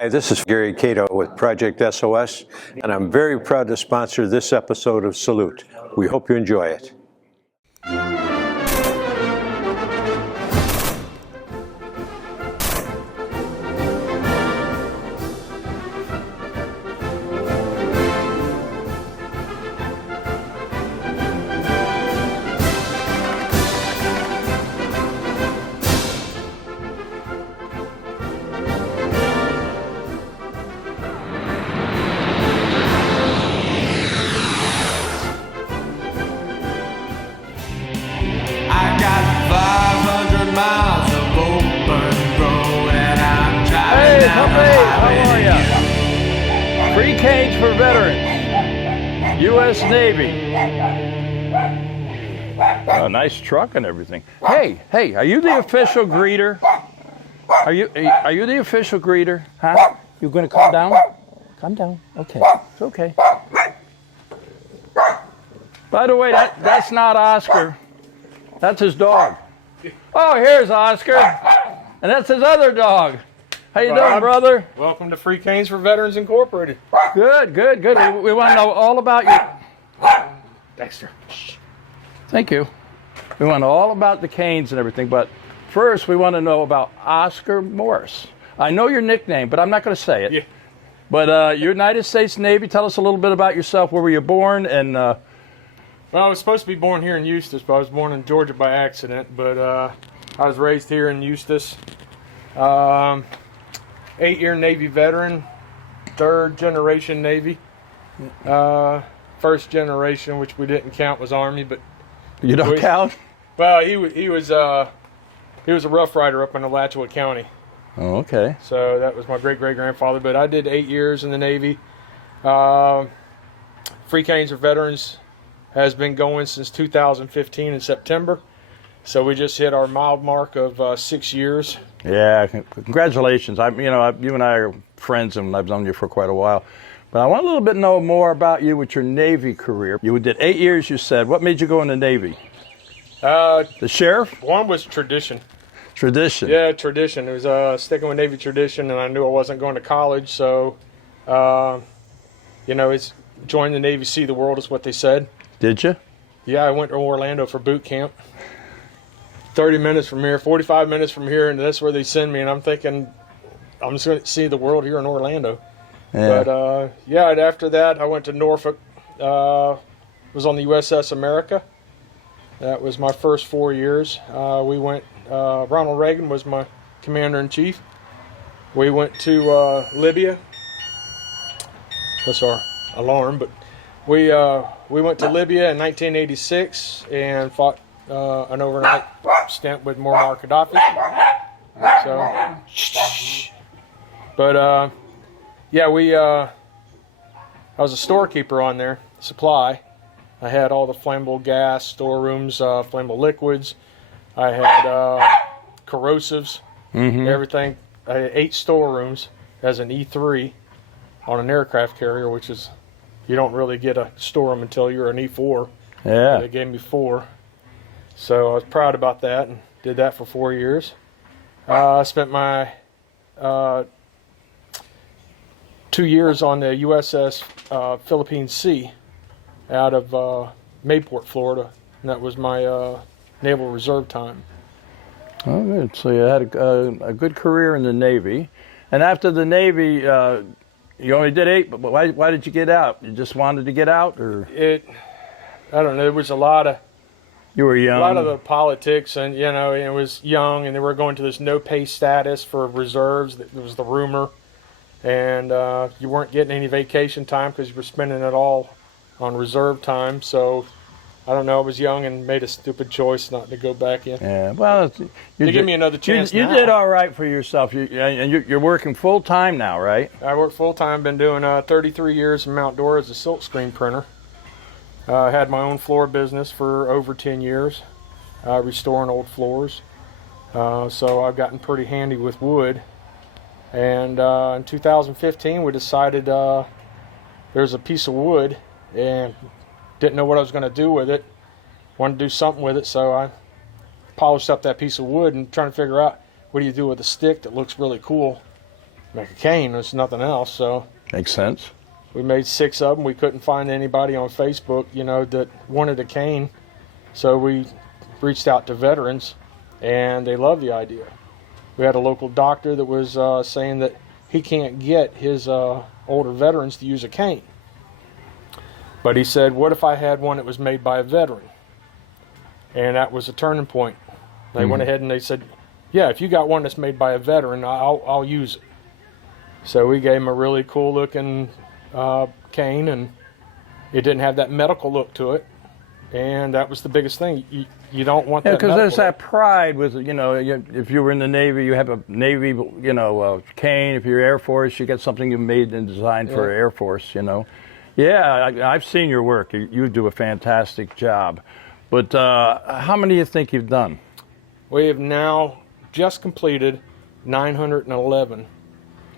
Hi, this is Gary Cato with Project SOS, and I'm very proud to sponsor this episode of Salute. We hope you enjoy it. Free cage for veterans, U.S. Navy. Nice truck and everything. Hey, are you the official greeter? Are you the official greeter? Huh? You gonna calm down? Calm down. Okay, it's okay. By the way, that's not Oscar. That's his dog. Oh, here's Oscar, and that's his other dog. How you doing, brother? Welcome to Free Canes for Veterans Incorporated. Good. We want to know all about you. Dexter. Thank you. We want to know all about the canes and everything, but first we want to know about Oscar Morris. I know your nickname, but I'm not going to say it. Yeah. But you're United States Navy. Tell us a little bit about yourself. Where were you born? And well, I was supposed to be born here in Eustis, but I was born in Georgia by accident. But I was raised here in Eustis. 8-year Navy veteran, 3rd generation Navy. First generation, which we didn't count, was Army, but you don't count? Well, he was a Rough Rider up in Alachua County. Oh, okay. So that was my great-great-grandfather. But I did 8 years in the Navy. Free Canes for Veterans has been going since 2015 in September. So we just hit our mild mark of 6 years. Yeah, congratulations. You and I are friends, and I've known you for quite a while. But I want a little bit know more about you with your Navy career. You did 8 years, you said. What made you go in the Navy? The sheriff? One was tradition. Tradition? Yeah, tradition. It was sticking with Navy tradition, and I knew I wasn't going to college, so, it's join the Navy, see the world is what they said. Did you? Yeah, I went to Orlando for boot camp. 30 minutes from here, 45 minutes from here, and that's where they send me. And I'm thinking, I'm just going to see the world here in Orlando. Yeah. But after that, I went to Norfolk. Was on the USS America. That was my first 4 years. We went. Ronald Reagan was my commander-in-chief. We went to Libya. That's our alarm, but we went to Libya in 1986 and fought an overnight stint with Muammar Gaddafi. So, but I was a storekeeper on there, supply. I had all the flammable gas storerooms, flammable liquids. I had corrosives, everything. I had 8 storerooms as an E3 on an aircraft carrier, which is, you don't really get a storeroom until you're an E4. Yeah. They gave me 4. So I was proud about that and did that for 4 years. I spent my 2 years on the USS Philippine Sea out of Mayport, Florida. And that was my Naval Reserve time. Oh, good. So you had a good career in the Navy. And after the Navy, you only did 8, but why did you get out? You just wanted to get out? Or I don't know. There was a lot of... You were young. A lot of the politics, and it was young, and they were going to this no-pay status for reserves. That was the rumor, and you weren't getting any vacation time because you were spending it all on reserve time. So, I don't know. I was young and made a stupid choice not to go back in. Yeah, well, give me another chance. You did all right for yourself. You're working full time now, right? I work full time. Been doing 33 years in Mount Dora as a silk screen printer. I had my own floor business for over 10 years, restoring old floors. So I've gotten pretty handy with wood. And in 2015, we decided there's a piece of wood and didn't know what I was going to do with it. Wanted to do something with it, so I polished up that piece of wood and trying to figure out what do you do with a stick that looks really cool. make a cane. There's nothing else, so Makes sense. we made 6 of them. We couldn't find anybody on Facebook, that wanted a cane, so we reached out to veterans, and they loved the idea. We had a local doctor that was saying that he can't get his older veterans to use a cane. But he said, what if I had one that was made by a veteran? And that was a turning point. They went ahead and they said, yeah, if you got one that's made by a veteran, I'll use it. So we gave him a really cool looking cane, and it didn't have that medical look to it. And that was the biggest thing. You don't want that. Because there's medical that pride with, if you were in the Navy, you have a Navy, cane. If you're Air Force, you get something you made and designed for Air Force, Yeah, I've seen your work. You do a fantastic job. But how many do you think you've done? We have now just completed 911.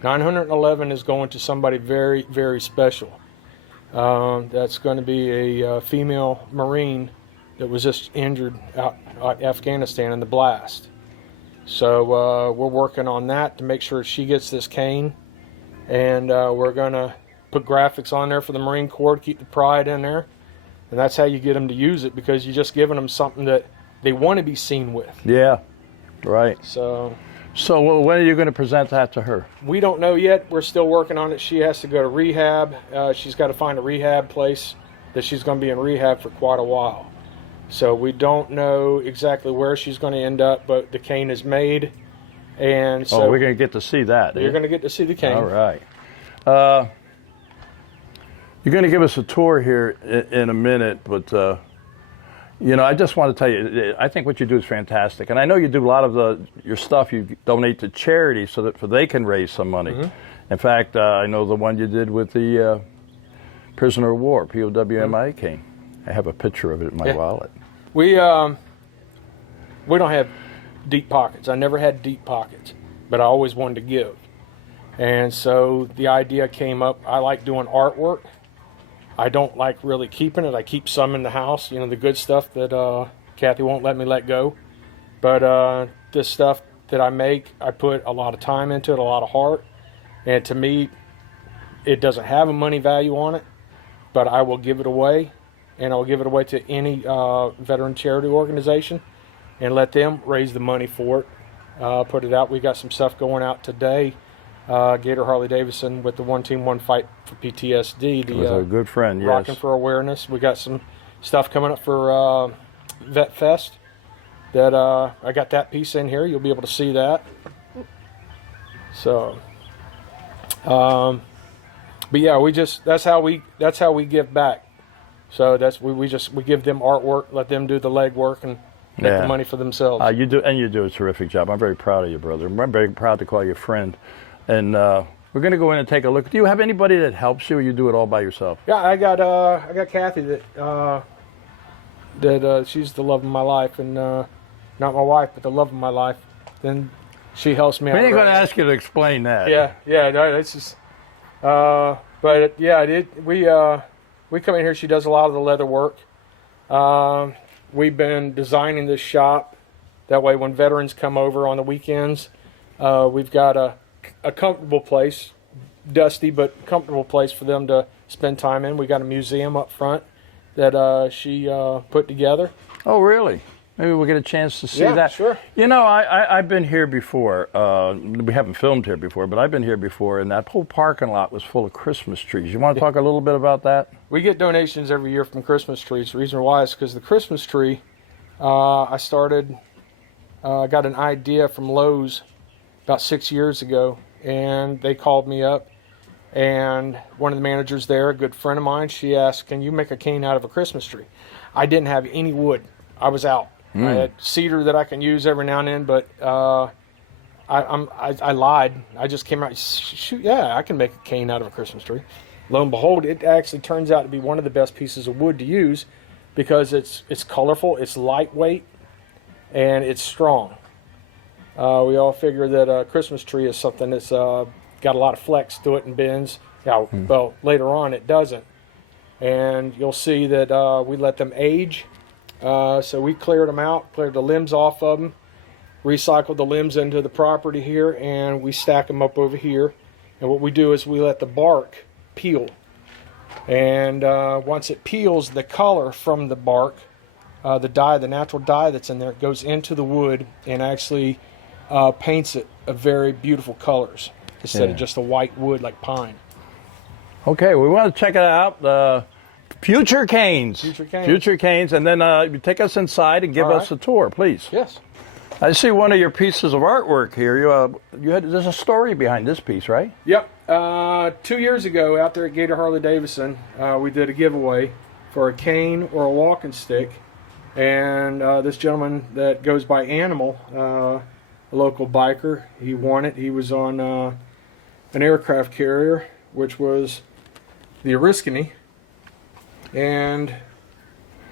911 is going to somebody very, very special. That's going to be a female Marine that was just injured out in Afghanistan in the blast. So we're working on that to make sure she gets this cane. And we're going to put graphics on there for the Marine Corps to keep the pride in there. And that's how you get them to use it, because you're just giving them something that they want to be seen with. Yeah, right. So when are you going to present that to her? we don't know yet. We're still working on it. She has to go to rehab. She's got to find a rehab place that she's going to be in rehab for quite a while. So we don't know exactly where she's going to end up, but the cane is made. And so we're going to get to see that. you're going to get to see the cane. All right. You're going to give us a tour here in a minute, but I just want to tell you, I think what you do is fantastic, and I know you do a lot of your stuff. You donate to charity so that they can raise some money. In fact, I know the one you did with the prisoner of war, POWMI cane. I have a picture of it in my wallet. We don't have deep pockets. I never had deep pockets, but I always wanted to give. And so the idea came up. I like doing artwork. I don't like really keeping it. I keep some in the house, the good stuff that Kathy won't let me let go. But this stuff that I make, I put a lot of time into it, a lot of heart. And to me, it doesn't have a money value on it, but I will give it away. And I'll give it away to any veteran charity organization and let them raise the money for it. Put it out. We got some stuff going out today. Gator Harley Davidson with the One Team One Fight for PTSD. He was a good friend, yes. Rocking for Awareness. We got some stuff coming up for Vet Fest. That I got that piece in here. You'll be able to see that. So, but yeah, that's how we give back. So we give them artwork, let them do the legwork, and make the money for themselves. You do a terrific job. I'm very proud of you, brother. I'm very proud to call you a friend. And we're going to go in and take a look. Do you have anybody that helps you, or you do it all by yourself? Yeah, I got Kathy that she's the love of my life, and not my wife, but the love of my life. Then she helps me out. I ain't going to ask you to explain that. Yeah, no, it's just. But yeah, we come in here. She does a lot of the leather work. We've been designing this shop. That way, when veterans come over on the weekends, we've got a comfortable place, dusty but comfortable place for them to spend time in. We got a museum up front that she put together. Oh, really? Maybe we'll get a chance to see that. Yeah, sure. I've been here before. We haven't filmed here before, but I've been here before, and that whole parking lot was full of Christmas trees. You want to talk a little bit about that? We get donations every year from Christmas trees. The reason why is because the Christmas tree, I got an idea from Lowe's about 6 years ago, and they called me up, and one of the managers there, a good friend of mine, she asked, can you make a cane out of a Christmas tree? I didn't have any wood. I was out. I had cedar that I can use every now and then, but I lied. I just came out, shoot, yeah, I can make a cane out of a Christmas tree. Lo and behold, it actually turns out to be one of the best pieces of wood to use because it's colorful, it's lightweight, and it's strong. We all figure that a Christmas tree is something that's got a lot of flex to it and bends. Well, later on it doesn't. And you'll see that we let them age. So we cleared them out, cleared the limbs off of them, recycle the limbs into the property here, and we stack them up over here. And what we do is we let the bark peel. And once it peels, the color from the bark, the dye, the natural dye that's in there, goes into the wood and actually paints it a very beautiful colors instead of just a white wood like pine. Okay, we want to check it out. Future canes. Future canes. Future canes, and then you take us inside and give All us a tour, please. Yes. I see one of your pieces of artwork here. There's a story behind this piece, right? Yep. 2 years ago, out there at Gator Harley-Davidson, we did a giveaway for a cane or a walking stick, and this gentleman that goes by Animal, a local biker, he won it. He was on an aircraft carrier, which was the Oriskany, and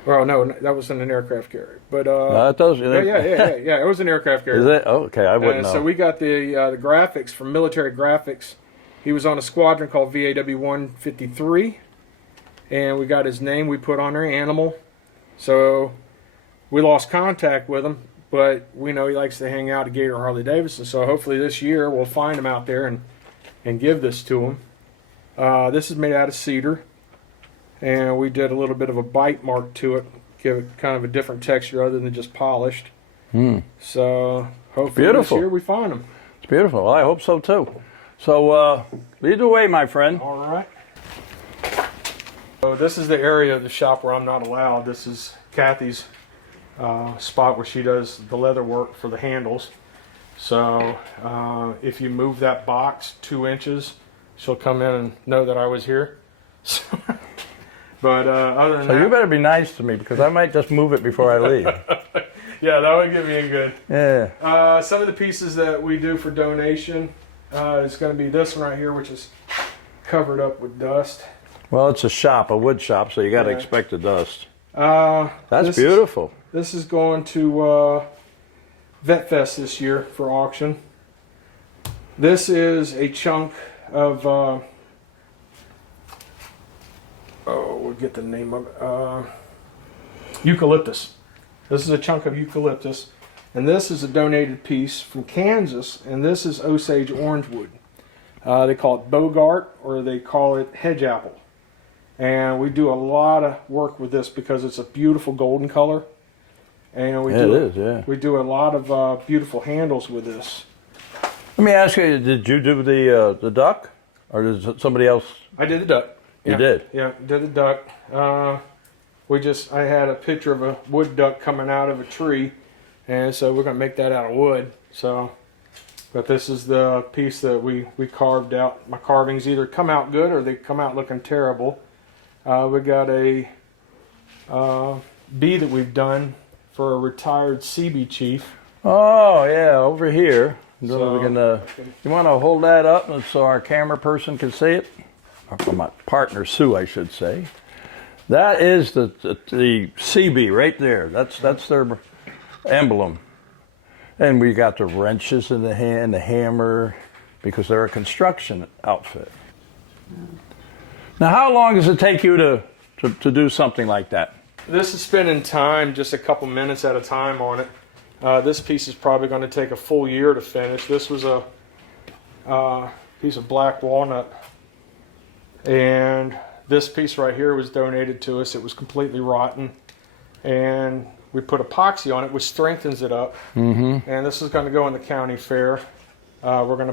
well, no, that wasn't an aircraft carrier, but yeah, it was an aircraft carrier. Is it? Oh, okay, I wouldn't know. So we got the graphics from Military Graphics. He was on a squadron called VAW 153, and we got his name. We put on there, Animal. So we lost contact with him, but we know he likes to hang out at Gator Harley-Davidson. So hopefully this year we'll find him out there and give this to him. This is made out of cedar. And we did a little bit of a bite mark to it, give it kind of a different texture other than just polished. So hopefully this year we find them. It's beautiful. Well, I hope so too. So lead the way, my friend. All right. So this is the area of the shop where I'm not allowed. This is Kathy's spot where she does the leather work for the handles. So if you move that box 2 inches, she'll come in and know that I was here. But other than that, you better be nice to me because I might just move it before I leave. Yeah, that would get me in good. Yeah. Some of the pieces that we do for donation is going to be this one right here, which is covered up with dust. Well, it's a wood shop, so you got to expect the dust. That's this beautiful. This is going to Vet Fest this year for auction. This is a chunk of we'll get the name of it. Eucalyptus. This is a chunk of eucalyptus, and this is a donated piece from Kansas, and this is Osage orangewood. They call it Bogart, or they call it hedge apple. And we do a lot of work with this because it's a beautiful golden color. And we we do a lot of beautiful handles with this. Let me ask you, did you do the duck, or did somebody else? I did the duck. You did? Yeah, did the duck. I had a picture of a wood duck coming out of a tree, and so we're going to make that out of wood. So, but this is the piece that we carved out. My carvings either come out good or they come out looking terrible. We got a bee that we've done for a retired CB chief. Oh yeah, over here. So, you want to hold that up so our camera person can see it? Or my partner Sue, I should say. That is the CB right there. That's their emblem. And we got the wrenches in the hand, the hammer, because they're a construction outfit. Now, how long does it take you to do something like that? This is spending time, just a couple minutes at a time on it. This piece is probably going to take a full year to finish. This was a piece of black walnut. And this piece right here was donated to us. It was completely rotten. And we put epoxy on it, which strengthens it up. Mm-hmm. And this is going to go in the county fair. We're going to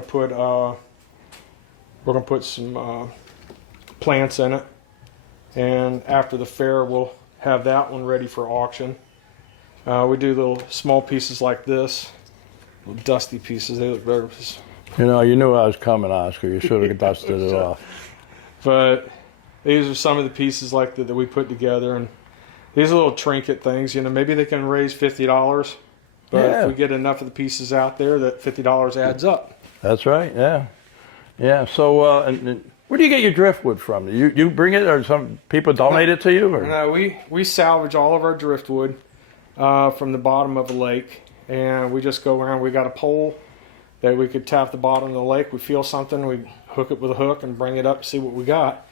put some plants in it. And after the fair, we'll have that one ready for auction. We do little small pieces like this, little dusty pieces. They look better. You knew I was coming, Oscar. You should have dusted it off. But these are some of the pieces like that we put together, and these are little trinket things. Maybe they can raise $50, but if we get enough of the pieces out there, that $50 adds up. That's right. Yeah. So, and where do you get your driftwood from? You bring it, or some people donate it to you? Or? No, we salvage all of our driftwood from the bottom of the lake, and we just go around. We got a pole that we could tap the bottom of the lake. We feel something, we hook it with a hook and bring it up, see what we got.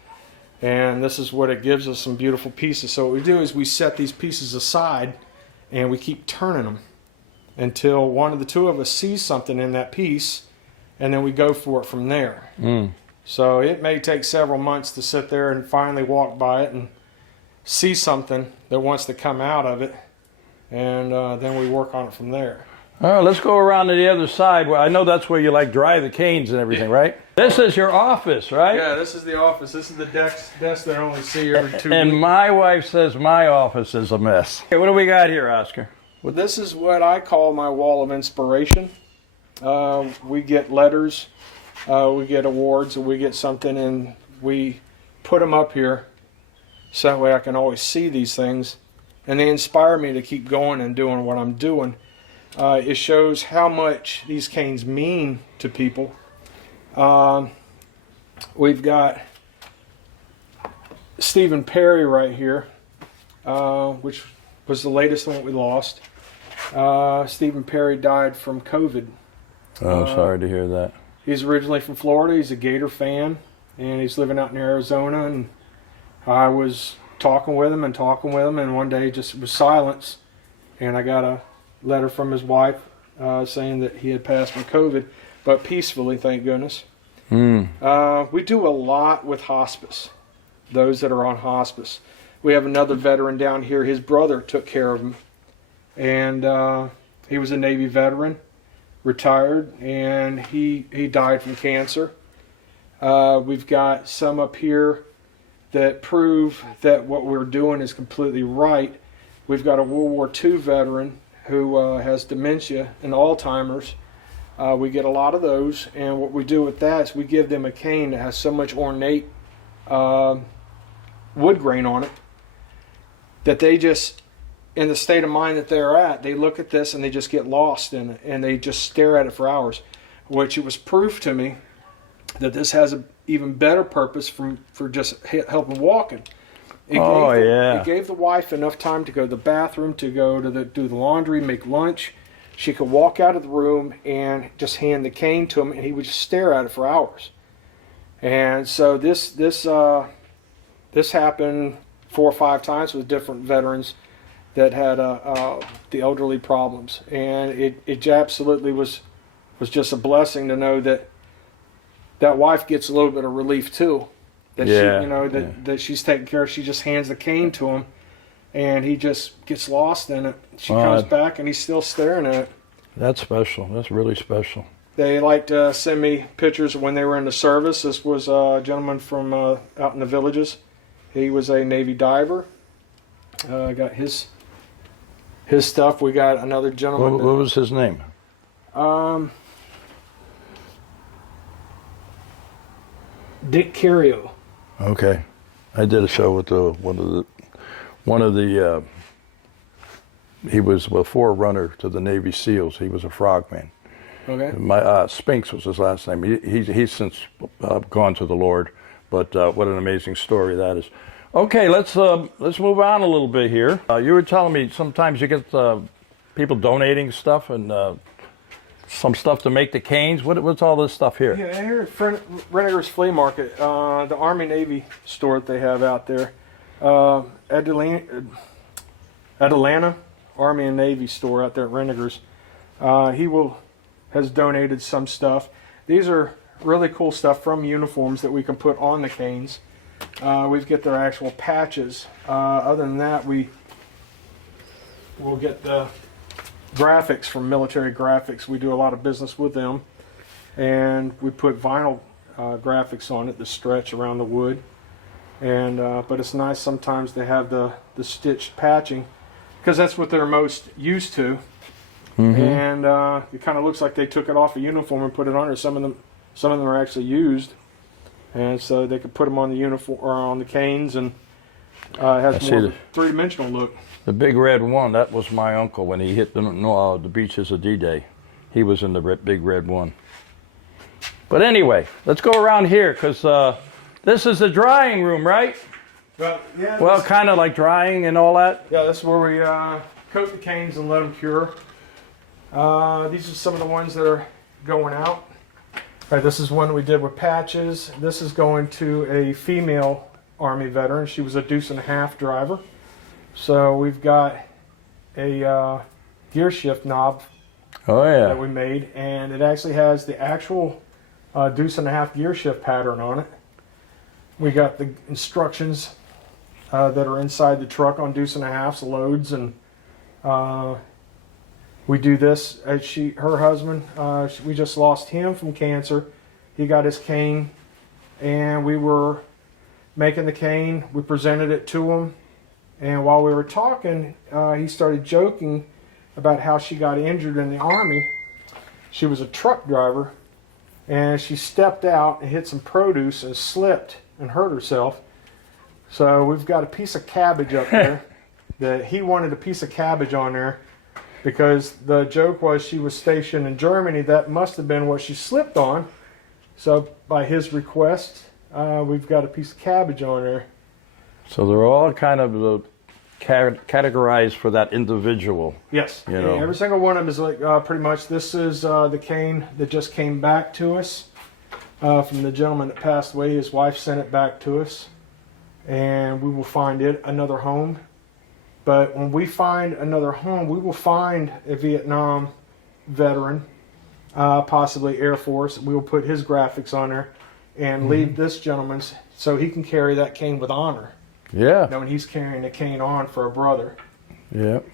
And this is what it gives us, some beautiful pieces. So what we do is we set these pieces aside and we keep turning them. until one of the two of us sees something in that piece, and then we go for it from there. So it may take several months to sit there and finally walk by it and see something that wants to come out of it, and then we work on it from there. All right, let's go around to the other side. Well, I know that's where you like dry the canes and everything, right? This is your office, right? Yeah, this is the office. This is the desk that I only see every 2 And weeks. my wife says my office is a mess. Okay, what do we got here, Oscar? Well, this is what I call my wall of inspiration. We get letters, we get awards, or we get something, and we put them up here so that way I can always see these things, and they inspire me to keep going and doing what I'm doing. It shows how much these canes mean to people. We've got Stephen Perry right here, which was the latest one we lost. Stephen Perry died from COVID. Oh, sorry to hear that. He's originally from Florida. He's a Gator fan, and he's living out in Arizona. And I was talking with him, and one day just was silence. And I got a letter from his wife saying that he had passed from COVID, but peacefully, thank goodness. We do a lot with hospice, those that are on hospice. We have another veteran down here. His brother took care of him, and he was a Navy veteran, retired, and he died from cancer. We've got some up here that prove that what we're doing is completely right. We've got a World War II veteran who has dementia and Alzheimer's. We get a lot of those, and what we do with that is we give them a cane that has so much ornate wood grain on it that they just, in the state of mind that they're at, they look at this and they just get lost in it, and they just stare at it for hours, which it was proof to me that this has an even better purpose for just helping walking. It gave the wife enough time to go to the bathroom, to go to do the laundry, make lunch. She could walk out of the room and just hand the cane to him, and he would just stare at it for hours. And so this happened 4 or 5 times with different veterans that had the elderly problems, and it absolutely was just a blessing to know that wife gets a little bit of relief too. That that she's taking care of. She just hands the cane to him, and he just gets lost in it. She comes back, and he's still staring at it. That's special. That's really special. They like to send me pictures of when they were in the service. This was a gentleman from out in the villages. He was a Navy diver. Got his stuff. We got another gentleman. What was his name? Dick Carrio. Okay, I did a show with one of the. He was a forerunner to the Navy SEALs. He was a frogman. Okay. My Spinks was his last name. He's since gone to the Lord, but what an amazing story that is. Okay, let's move on a little bit here. You were telling me sometimes you get people donating stuff and some stuff to make the canes. What's all this stuff here? Yeah, here at Renegers Flea Market, the Army-Navy store that they have out there. Atlanta Army and Navy store out there at Renegers. Has donated some stuff. These are really cool stuff from uniforms that we can put on the canes. We've got their actual patches. Other than that, we'll get the graphics from Military Graphics. We do a lot of business with them, and we put vinyl graphics on it that stretch around the wood. And but it's nice sometimes to have the stitched patching, because that's what they're most used to. Mm-hmm. And it kind of looks like they took it off a uniform and put it on there. Some of them are actually used, and so they could put them on the uniform or on the canes, and it has more of a three-dimensional look. The big red one, that was my uncle when he hit the beaches of D-Day. He was in the big red one. But anyway, let's go around here, because this is the drying room, right? Well, kind of like drying and all that. Yeah, this is where we coat the canes and let them cure. These are some of the ones that are going out. All right, this is one we did with patches. This is going to a female Army veteran. She was a deuce-and-a-half driver. So we've got a gear shift knob Oh that yeah. we made, and it actually has the actual deuce and a half gear shift pattern on it. We got the instructions that are inside the truck on deuce and a halfs, loads, and we do this as her husband, we just lost him from cancer. He got his cane, and we were making the cane. We presented it to him, and while we were talking, he started joking about how she got injured in the Army. She was a truck driver, and she stepped out and hit some produce and slipped and hurt herself. So we've got a piece of cabbage up there that he wanted a piece of cabbage on there because the joke was she was stationed in Germany. That must have been what she slipped on. So by his request, we've got a piece of cabbage on there. So they're all kind of categorized for that individual. Yes. You know. Every single one of them is like pretty much. This is the cane that just came back to us from the gentleman that passed away. His wife sent it back to us, and we will find it another home. But when we find another home, we will find a Vietnam veteran, possibly Air Force. We will put his graphics on there and leave this gentleman's so he can carry that cane with honor. Yeah. Knowing he's carrying the cane on for a brother. Yep.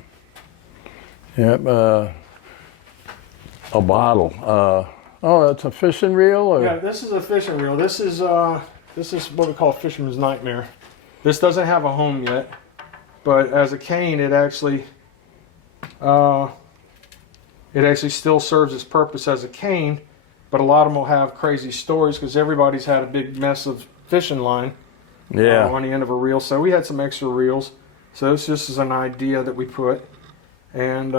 Yep. A bottle. Oh, it's a fishing reel? Or? Yeah, this is a fishing reel. This is what we call a fisherman's nightmare. This doesn't have a home yet, but as a cane, it actually still serves its purpose as a cane. But a lot of them will have crazy stories because everybody's had a big mess of fishing line. Yeah. On the end of a reel. So we had some extra reels. So this just is an idea that we put. And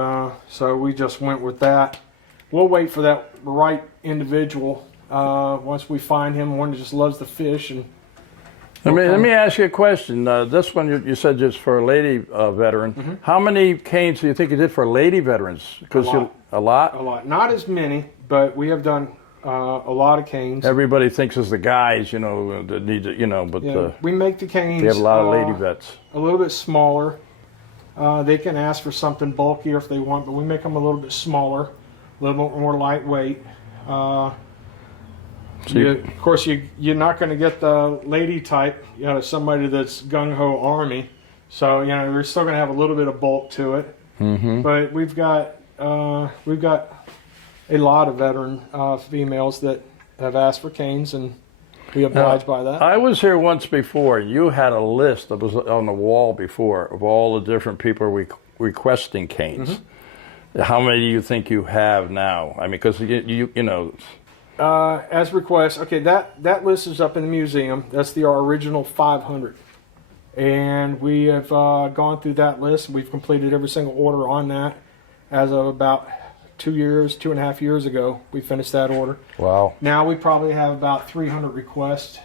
so we just went with that. We'll wait for that right individual. Once we find him, one that just loves the fish. And Let me ask you a question. This one you said just for a lady veteran. How many canes do you think you did for lady veterans? Because a lot. A lot. Not as many, but we have done a lot of canes. Everybody thinks it's the guys, that need to, but Yeah, we make the canes. we have a lot of lady vets. A little bit smaller. They can ask for something bulkier if they want, but we make them a little bit smaller, a little bit more lightweight. Of course, you're not going to get the lady type, somebody that's gung-ho Army. So, we're still going to have a little bit of bulk to it. But we've got a lot of veteran females that have asked for canes, and we oblige by that. I was here once before. You had a list that was on the wall before of all the different people requesting canes. How many do you think you have now? I mean, because as request, okay, that list is up in the museum. That's our original 500. And we have gone through that list. We've completed every single order on that as of about 2.5 years ago. We finished that order. Wow. Now we probably have about 300 requests,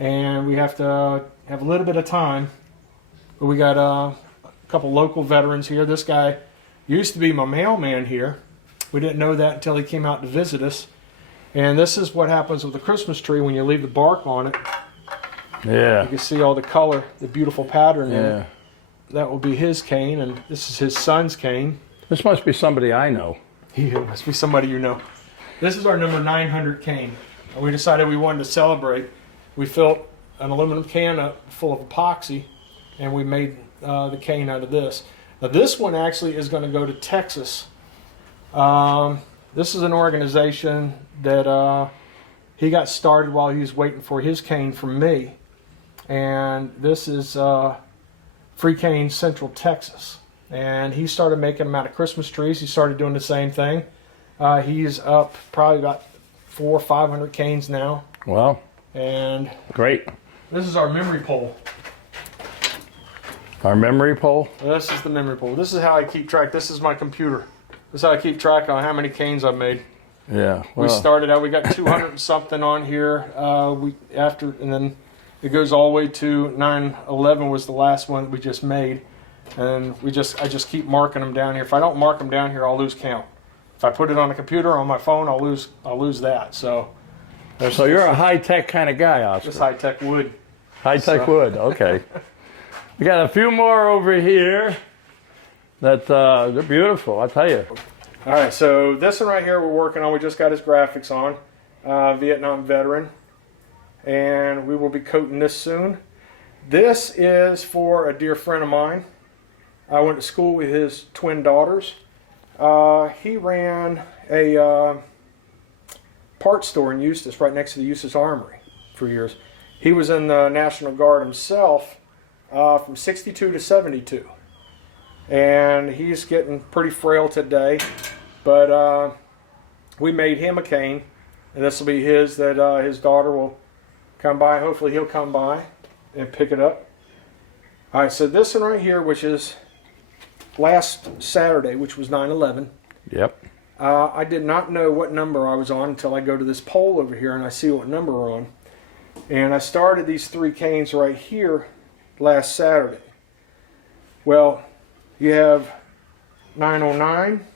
and we have to have a little bit of time. But we got a couple local veterans here. This guy used to be my mailman here. We didn't know that until he came out to visit us. And this is what happens with a Christmas tree when you leave the bark on it. Yeah. You can see all the color, the beautiful pattern in Yeah. it. That will be his cane, and this is his son's cane. This must be somebody I know. He must be somebody you know. This is our number 900 cane. And we decided we wanted to celebrate. We filled an aluminum can up full of epoxy, and we made the cane out of this. Now this one actually is going to go to Texas. This is an organization that he got started while he was waiting for his cane from me. And this is Free Cane Central Texas. And he started making them out of Christmas trees. He started doing the same thing. He's up probably about 400 or 500 canes now. Wow. And Great. this is our memory pole. Our memory pole? This is the memory pole. This is how I keep track. This is my computer. This is how I keep track on how many canes I've made. Yeah. We started out, we got 200 and something on here. And then it goes all the way to 911 was the last one that we just made. And I just keep marking them down here. If I don't mark them down here, I'll lose count. If I put it on a computer or on my phone, I'll lose that. So you're a high-tech kind of guy, Oscar. just high-tech wood. High-tech wood, okay. We got a few more over here that they're beautiful, I tell you. All right, so this one right here we're working on. We just got his graphics on. Vietnam veteran. And we will be coating this soon. This is for a dear friend of mine. I went to school with his twin daughters. He ran a parts store in Eustis, right next to the Eustis Armory for years. He was in the National Guard himself from 62 to 72. And he's getting pretty frail today. But we made him a cane. And this will be his that his daughter will come by. Hopefully he'll come by and pick it up. All right, so this one right here, which is last Saturday, which was 9/11. Yep. I did not know what number I was on until I go to this pole over here and I see what number we're on. And I started these 3 canes right here last Saturday. Well, you have 909,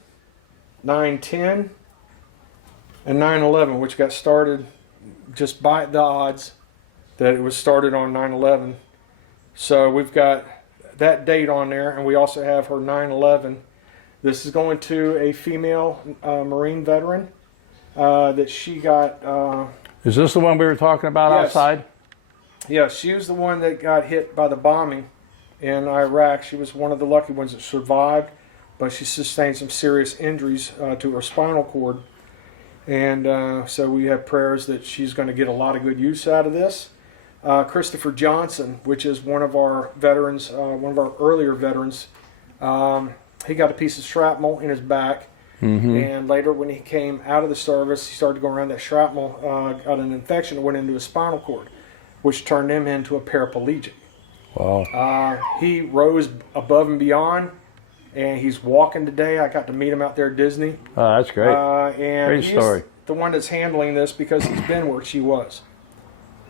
910, and 9/11, which got started just by the odds that it was started on 9/11. So we've got that date on there, and we also have her 9/11. This is going to a female Marine veteran that she got. Is this the one we were talking about Yes. outside? Yeah, she was the one that got hit by the bombing in Iraq. She was one of the lucky ones that survived, but she sustained some serious injuries to her spinal cord. And so we have prayers that she's going to get a lot of good use out of this. Christopher Johnson, which is one of our veterans, one of our earlier veterans, he got a piece of shrapnel in his back. Mm-hmm. And later when he came out of the service, he started going around that shrapnel, got an infection that went into his spinal cord, which turned him into a paraplegic. Wow. He rose above and beyond, and he's walking today. I got to meet him out there at Disney. Oh, that's great. And Great he's story. the one that's handling this because he's been where she was.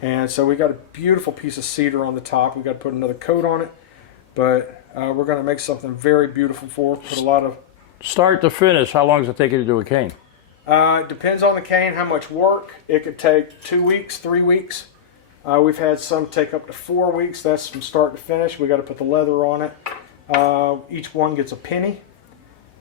And so we got a beautiful piece of cedar on the top. We got to put another coat on it, but we're going to make something very beautiful for her. Put a lot of. Start to finish, how long does it take you to do a cane? It depends on the cane, how much work. It could take 2 weeks, 3 weeks. We've had some take up to 4 weeks. That's from start to finish. We got to put the leather on it. Each one gets a penny,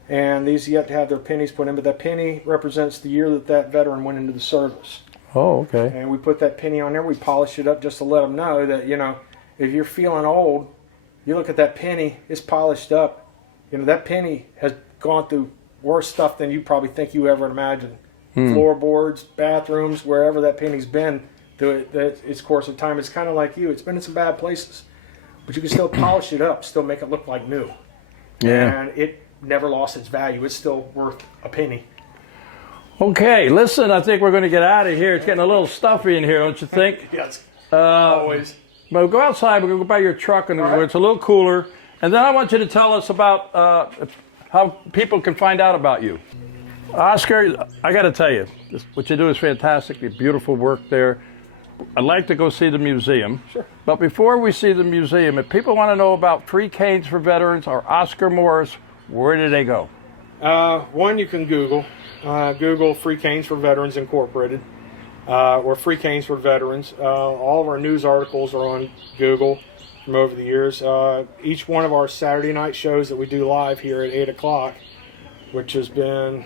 and these yet to have their pennies put in. But that penny represents the year that that veteran went into the service. Oh, okay. And we put that penny on there. We polish it up just to let them know that, you know, if you're feeling old, you look at that penny, it's polished up. You know, that penny has gone through worse stuff than you probably think you ever imagined. Floorboards, bathrooms, wherever that penny's been through its course of time. It's kind of like you. It's been in some bad places. But you can still polish it up, still make it look like new. Yeah. And it never lost its value. It's still worth a penny. Okay, listen, I think we're going to get out of here. It's getting a little stuffy in here, don't you think? Yes, always. But go outside, we're going to go by your truck and right. it's a little cooler. And then I want you to tell us about how people can find out about you. Oscar, I got to tell you, what you do is fantastic. Beautiful work there. I'd like to go see the museum. Sure. But before we see the museum, if people want to know about Free Canes for Veterans or Oscar Morris, where do they go? One, you can Google. Google Free Canes for Veterans Incorporated or Free Canes for Veterans. All of our news articles are on Google from over the years. Each one of our Saturday night shows that we do live here at 8 o'clock, which has been...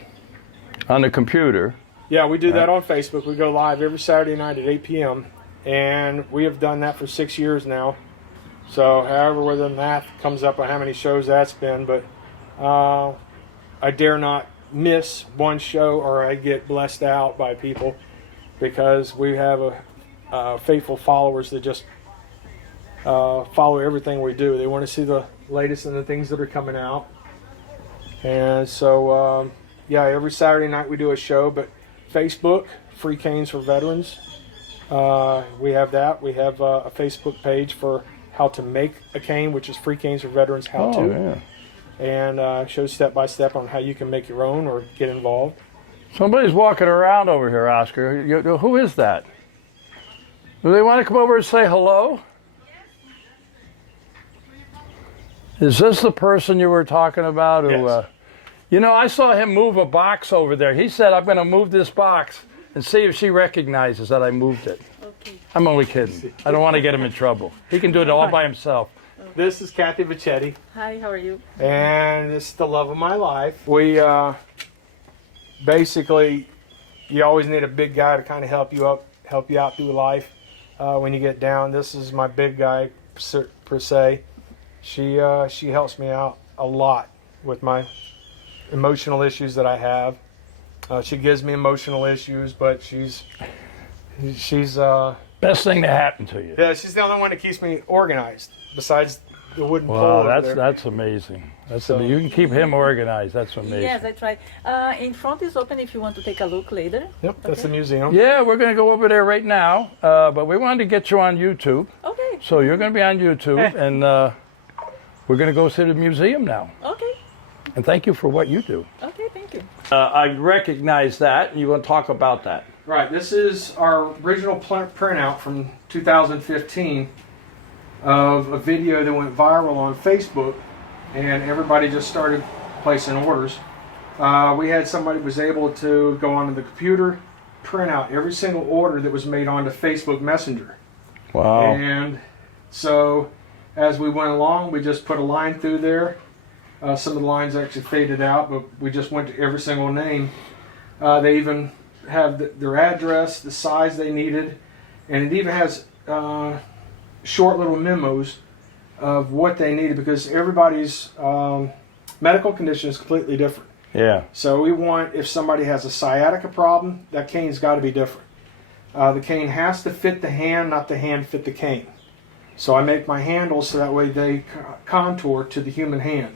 On the computer. Yeah, we do that on Facebook. We go live every Saturday night at 8 p.m. And we have done that for 6 years now. So however, where the math comes up on how many shows that's been, but I dare not miss one show or I get blessed out by people because we have faithful followers that just follow everything we do. They want to see the latest and the things that are coming out. And so, yeah, every Saturday night we do a show, but Facebook, Free Canes for Veterans, we have that. We have a Facebook page for how to make a cane, which is Free Canes for Veterans How To. Yeah. And shows step by step on how you can make your own or get involved. Somebody's walking around over here, Oscar. Who is that? Do they want to come over and say hello? Is this the person you were talking about? Who, Yes. You know, I saw him move a box over there. He said, I'm going to move this box and see if she recognizes that I moved it. Okay. I'm only kidding. I don't want to get him in trouble. He can do it all by himself. This is Kathy Machetti, Hi, how are you? and this is the love of my life. We basically, you always need a big guy to kind of help you out through life when you get down. This is my big guy per se. She helps me out a lot with my emotional issues that I have. She gives me emotional issues, but she's Best thing to happen to you. yeah, she's the only one that keeps me organized besides the wooden pole Wow, over there. that's amazing. So- You can keep him organized. That's amazing. Yes, I tried. In front is open if you want to take a look later. Yep, that's the museum. Yeah, we're going to go over there right now, but we wanted to get you on YouTube. Okay, So you're going to be on YouTube, and we're going to go see the museum now. okay, And thank you for what you do. okay, thank you. I recognize that, and you want to talk about that. Right, this is our original printout from 2015 of a video that went viral on Facebook, and everybody just started placing orders. We had somebody was able to go onto the computer, print out every single order that was made onto Facebook Messenger. Wow. And so as we went along, we just put a line through there. Some of the lines actually faded out, but we just went to every single name. They even have their address, the size they needed, and it even has short little memos of what they needed because everybody's medical condition is completely different. Yeah. So we want, if somebody has a sciatica problem, that cane's got to be different. The cane has to fit the hand, not the hand fit the cane. So I make my handles so that way they contour to the human hand.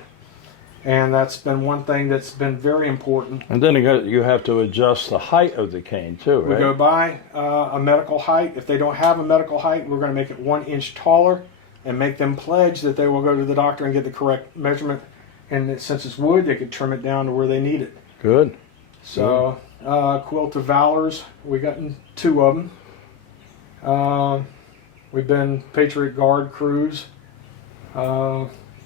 And that's been one thing that's been very important. And then you have to adjust the height of the cane, too, right? We go by a medical height. If they don't have a medical height, we're going to make it 1 inch taller and make them pledge that they will go to the doctor and get the correct measurement. And since it's wood, they could trim it down to where they need it. Good. So, Quilt of Valors, we got 2 of them. We've been Patriot Guard crews.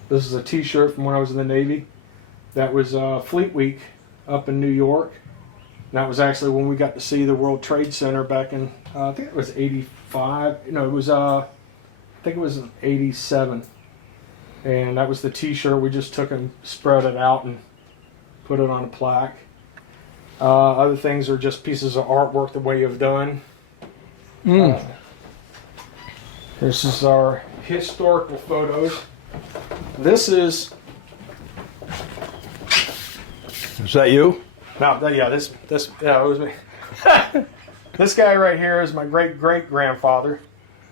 This is a t-shirt from when I was in the Navy. That was Fleet Week up in New York. And that was actually when we got to see the World Trade Center back in, I think it was 85. No, it was, I think it was 87. And that was the t-shirt. We just took and spread it out and put it on a plaque. Other things are just pieces of artwork that we have done. This is our historical photos. This is that you? no, yeah, this yeah, it was me. This guy right here is my great-great-grandfather,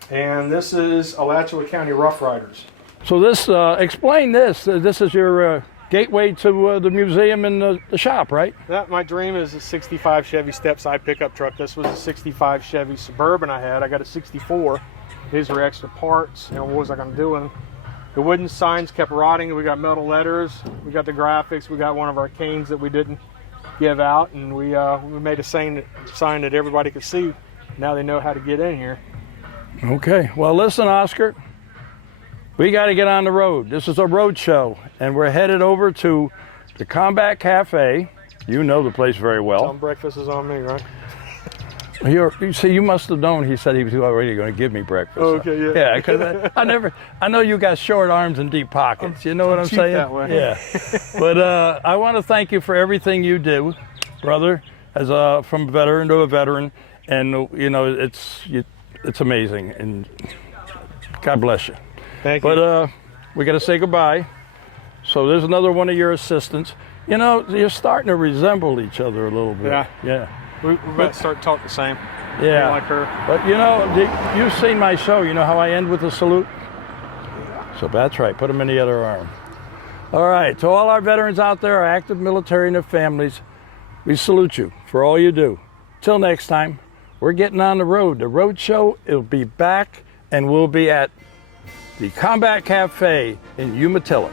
and this is Alachua County Rough Riders. So this, explain this. This is your gateway to the museum and the shop, right? That my dream is a 65 Chevy step-side pickup truck. This was a 65 Chevy Suburban I had. I got a 64. These were extra parts. You know, what was I going to do with them? The wooden signs kept rotting. We got metal letters. We got the graphics. We got one of our canes that we didn't give out, and we made a sign that everybody could see. Now they know how to get in here. Okay. Well, listen, Oscar. We got to get on the road. This is a road show, and we're headed over to the Combat Cafe. You know the place very well. Breakfast is on me, right? You see, you must have known he said he was already going to give me breakfast. Okay, yeah. Yeah, because I know you got short arms and deep pockets. You know what I'm cheap saying? that way. Yeah. But I want to thank you for everything you do, brother, as from veteran to a veteran. And, you know, it's amazing. And God bless you. Thank you. But we got to say goodbye. So there's another one of your assistants. You know, you're starting to resemble each other a little bit. Yeah. Yeah. We're about to start talking the same. Yeah. Like her. But you know, you've seen my show. You know how I end with a salute? So that's right. Put them in the other arm. All right. To all our veterans out there, our active military and their families, we salute you for all you do. Till next time, we're getting on the road. The road show, it'll be back, and we'll be at the Combat Cafe in Umatilla.